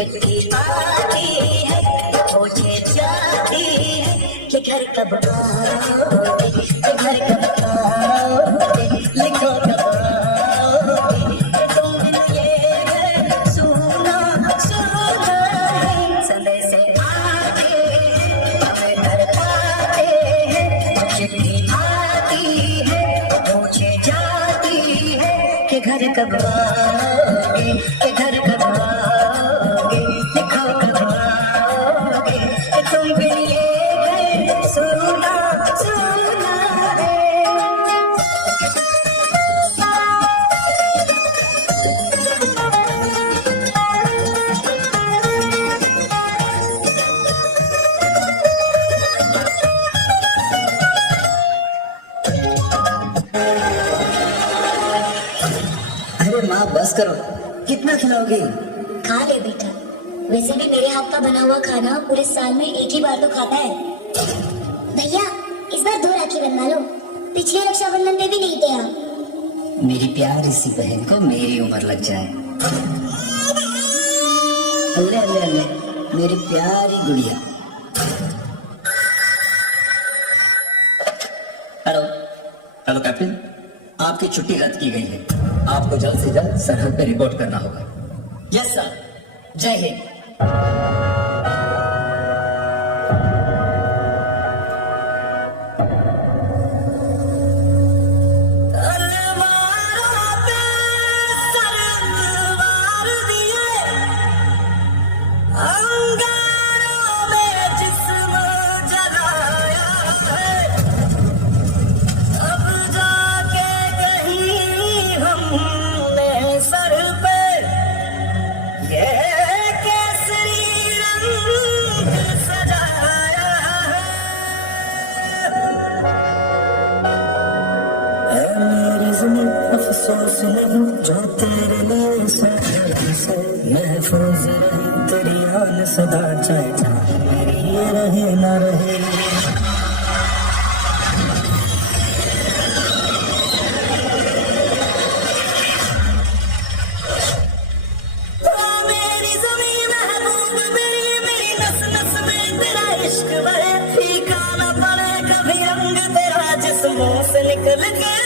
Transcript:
चिट्ठी आती है पूछे जाती है कि घर कब आओगे, कि घर कब आओगे, लिखो कब आओगे, कि तुम ये घर सुना सुना है। संदेश आते हैं हमें घर पाते हैं, चिट्ठी आती है पूछे जाती है कि घर कब आओगे, कि घर कब आओगे, लिखो कब आओगे, कि तुम बिन ये घर सुना सुना है। अरे माँ बस करो, कितना खिलाओगी? खा ले बेटा, वैसे भी मेरे हाथ का बना हुआ खाना पूरे साल में एक ही बार तो खाता है। भैया इस बार 2 राखी बनवा लो, पिछले रक्षाबंधन पे भी नहीं थे आप। मेरी प्यारी सी बहन को मेरी उम्र लग जाए। अल्ले अल्ले अल्ले, मेरी प्यारी गुड़िया। हेलो हेलो कैप्टन, आपकी छुट्टी रद्द की गई है। आपको जल्द से जल्द सरहद पे रिपोर्ट करना होगा। यस सर, जय हिंद। अफसोस नहीं जो तेरे लिए से महफूज रही तेरी आन सदा, चाहे चाहे मेरी ये रहे ना रहे। मेरी ज़मीं महबूब मेरी नस नस में तेरा इश्क बहे, फीका न पड़े कभी रंग तेरा जिस्मों से निकल के।